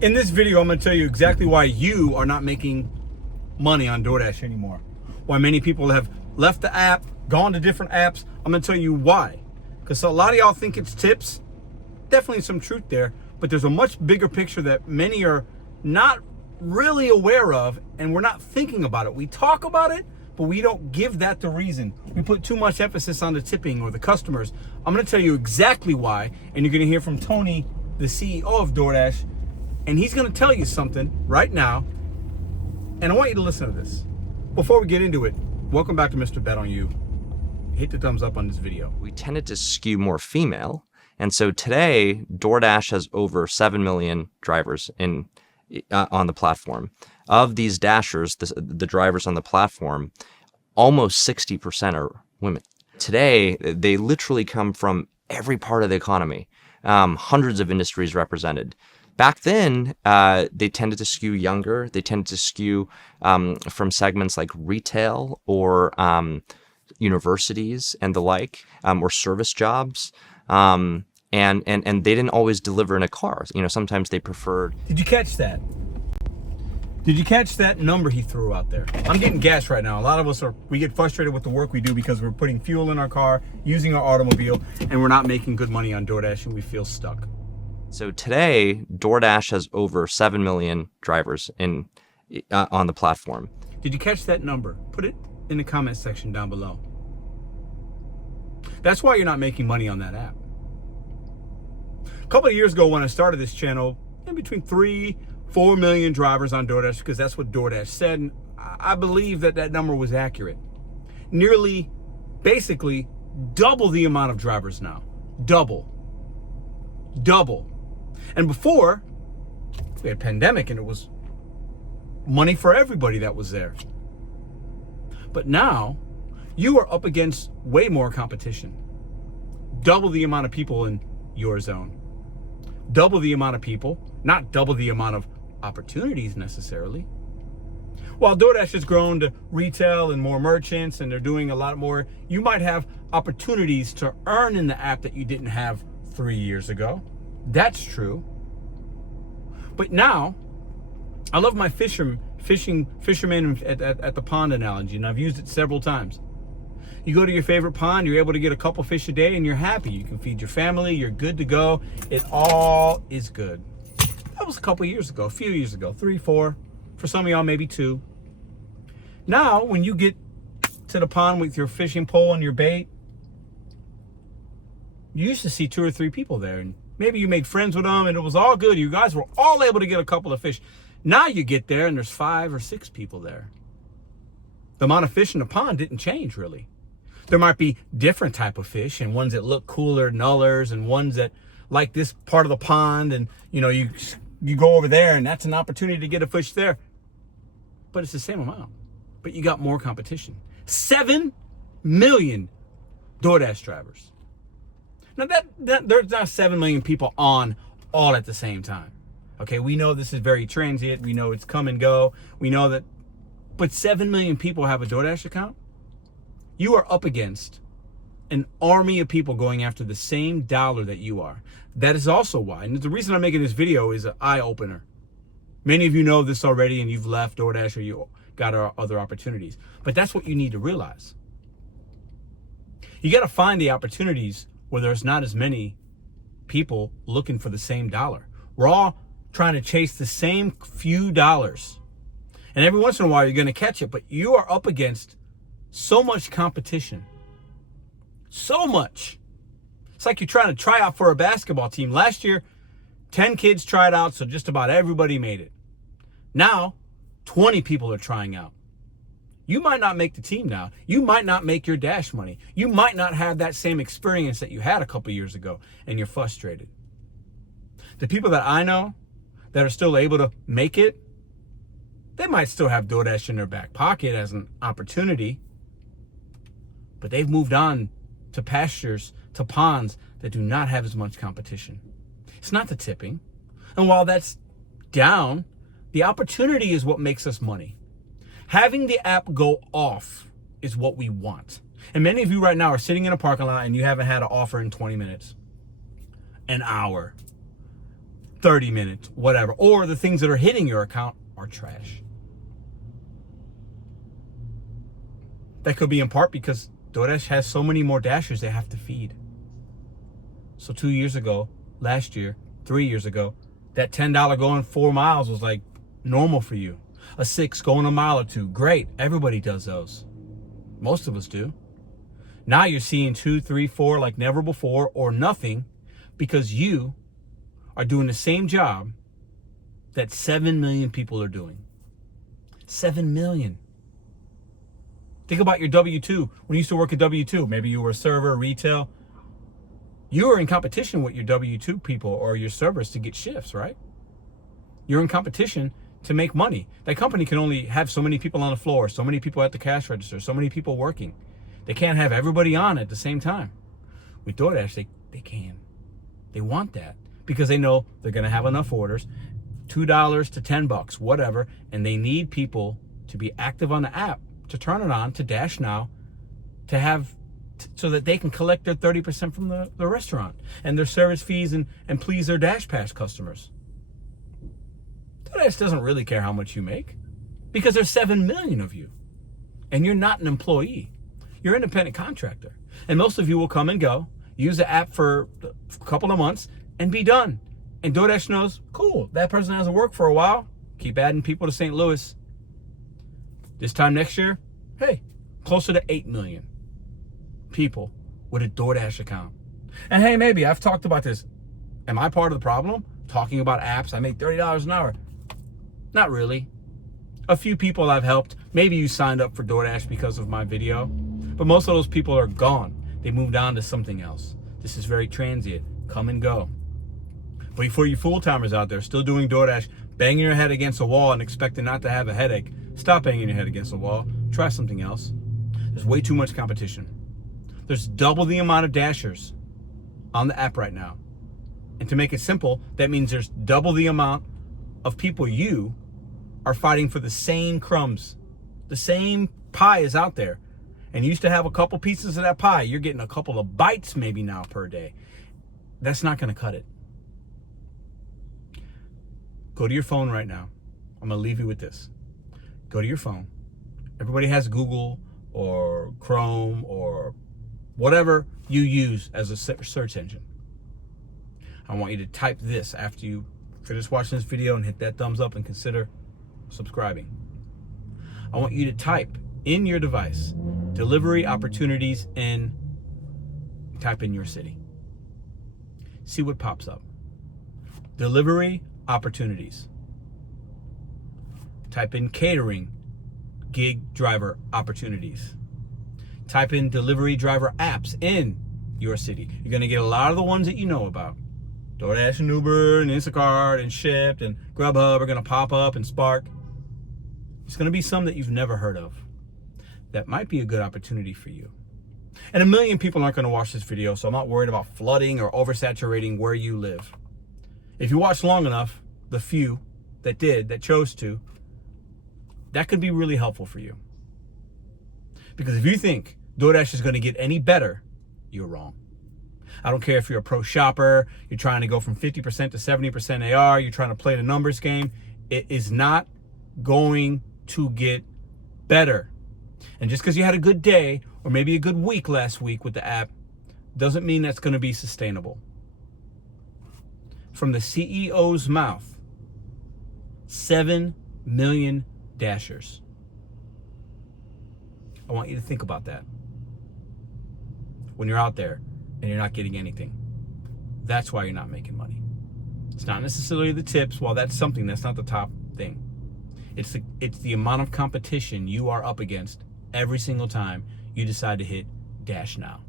In this video, I'm going to tell you exactly why you are not making money on DoorDash anymore. Why many people have left the app, gone to different apps. I'm going to tell you why. Because a lot of y'all think it's tips. Definitely some truth there. But there's a much bigger picture that many are not really aware of, and we're not thinking about it. We talk about it, but we don't give that the reason. We put too much emphasis on the tipping or the customers. I'm going to tell you exactly why, and you're going to hear from Tony, the CEO of DoorDash, and he's going to tell you something right now, and I want you to listen to this. Before we get into it, welcome back to Mr.BetonYou. Hit the thumbs up on this video. We tended to skew more female, and so today DoorDash has over 7 million drivers on the platform. Of these dashers, the drivers on the platform, almost 60% are women. Today, they literally come from every part of the economy, hundreds of industries represented. Back then, they tended to skew younger. They tended to skew from segments like retail or universities and the like, or service jobs. And they didn't always deliver in a car. You know, sometimes they preferred. Did you catch that? Did you catch that number he threw out there? I'm getting gas right now. A lot of us we get frustrated with the work we do because we're putting fuel in our car, using our automobile, and we're not making good money on DoorDash, and we feel stuck. So today, DoorDash has over 7 million drivers on the platform. Did you catch that number? Put it in the comment section down below. That's why you're not making money on that app. A couple of years ago when I started this channel, in between 3-4 million drivers on DoorDash, because that's what DoorDash said, and I believe that that number was accurate. Nearly, basically, double the amount of drivers now. Double. And before, we had a pandemic and it was money for everybody that was there. But now, you are up against way more competition. Double the amount of people in your zone. Double the amount of people, not double the amount of opportunities necessarily. While DoorDash has grown to retail and more merchants and they're doing a lot more, you might have opportunities to earn in the app that you didn't have 3 years ago. That's true. But now, I love my fisherman at the pond analogy, and I've used it several times. You go to your favorite pond, you're able to get a couple fish a day, and you're happy. You can feed your family, you're good to go. It all is good. That was a couple years ago, a few years ago, 3, 4. For some of y'all, maybe 2. Now, when you get to the pond with your fishing pole and your bait, you used to see 2 or 3 people there, and maybe you made friends with them, and it was all good. You guys were all able to get a couple of fish. Now you get there, and there's 5 or 6 people there. The amount of fish in the pond didn't change, really. There might be different type of fish, and ones that look cooler than others, and ones that like this part of the pond, and you know, you go over there, and that's an opportunity to get a fish there. But it's the same amount. But you got more competition. 7 million DoorDash drivers. Now there's not 7 million people on all at the same time. Okay, we know this is very transient. We know it's come and go. We know that, but 7 million people have a DoorDash account. You are up against an army of people going after the same dollar that you are. That is also why, and the reason I'm making this video is an eye-opener. Many of you know this already and you've left DoorDash or you got other opportunities. But that's what you need to realize. You got to find the opportunities where there's not as many people looking for the same dollar. We're all trying to chase the same few dollars. And every once in a while you're going to catch it, but you are up against so much competition. So much. It's like you're trying to try out for a basketball team. Last year, 10 kids tried out, so just about everybody made it. Now, 20 people are trying out. You might not make the team now. You might not make your dash money. You might not have that same experience that you had a couple years ago, and you're frustrated. The people that I know that are still able to make it, they might still have DoorDash in their back pocket as an opportunity, but they've moved on to pastures, to ponds that do not have as much competition. It's not the tipping. And while that's down, the opportunity is what makes us money. Having the app go off is what we want. And many of you right now are sitting in a parking lot and you haven't had an offer in 20 minutes, an hour, 30 minutes, whatever. Or the things that are hitting your account are trash. That could be in part because DoorDash has so many more Dashers they have to feed. So 2 years ago, last year, 3 years ago, that $10 going 4 miles was like normal for you. A $6 going a mile or two, great. Everybody does those. Most of us do. Now you're seeing 2, 3, 4 like never before, or nothing, because you are doing the same job that 7 million people are doing. 7 million. Think about your W-2. When you used to work at W-2, maybe you were a server, retail. You were in competition with your W-2 people or your servers to get shifts, right? You're in competition to make money. That company can only have so many people on the floor, so many people at the cash register, so many people working. They can't have everybody on at the same time. With DoorDash, they can. They want that because they know they're going to have enough orders, $2 to $10, whatever, and they need people to be active on the app, to turn it on, to Dash Now, to have, so that they can collect their 30% from the restaurant and their service fees and please their Dash Pass customers. DoorDash doesn't really care how much you make because there's 7 million of you and you're not an employee. You're an independent contractor. And most of you will come and go, use the app for a couple of months and be done. And DoorDash knows, cool, that person hasn't worked for a while. Keep adding people to St. Louis. This time next year, hey, closer to 8 million people with a DoorDash account. And hey, maybe I've talked about this. Am I part of the problem? Talking about apps, I make $30 an hour. Not really. A few people I've helped. Maybe you signed up for DoorDash because of my video, but most of those people are gone. They moved on to something else. This is very transient. Come and go. But for you full-timers out there still doing DoorDash, banging your head against a wall and expecting not to have a headache, stop banging your head against the wall. Try something else. There's way too much competition. There's double the amount of Dashers on the app right now. And to make it simple, that means there's double the amount of people you are fighting for the same crumbs. The same pie is out there. And you used to have a couple pieces of that pie. You're getting a couple of bites maybe now per day. That's not going to cut it. Go to your phone right now. I'm going to leave you with this. Go to your phone. Everybody has Google or Chrome or whatever you use as a search engine. I want you to type this after you finish watching this video and hit that thumbs up and consider subscribing. I want you to type in your device delivery opportunities and type in your city. See what pops up. Delivery opportunities. Type in catering gig driver opportunities. Type in delivery driver apps in your city. You're going to get a lot of the ones that you know about. DoorDash and Uber and Instacart and Shipt and Grubhub are going to pop up and spark. There's going to be some that you've never heard of. That might be a good opportunity for you. And 1 million people aren't going to watch this video, so I'm not worried about flooding or oversaturating where you live. If you watch long enough, the few that did, that chose to, that could be really helpful for you. Because if you think DoorDash is going to get any better, you're wrong. I don't care if you're a pro shopper, you're trying to go from 50% to 70% AR, you're trying to play the numbers game. It is not going to get better. And just because you had a good day or maybe a good week last week with the app doesn't mean that's going to be sustainable. From the CEO's mouth, 7 million Dashers. I want you to think about that. When you're out there and you're not getting anything, that's why you're not making money. It's not necessarily the tips. While that's something, that's not the top thing. It's the amount of competition you are up against every single time you decide to hit Dash Now.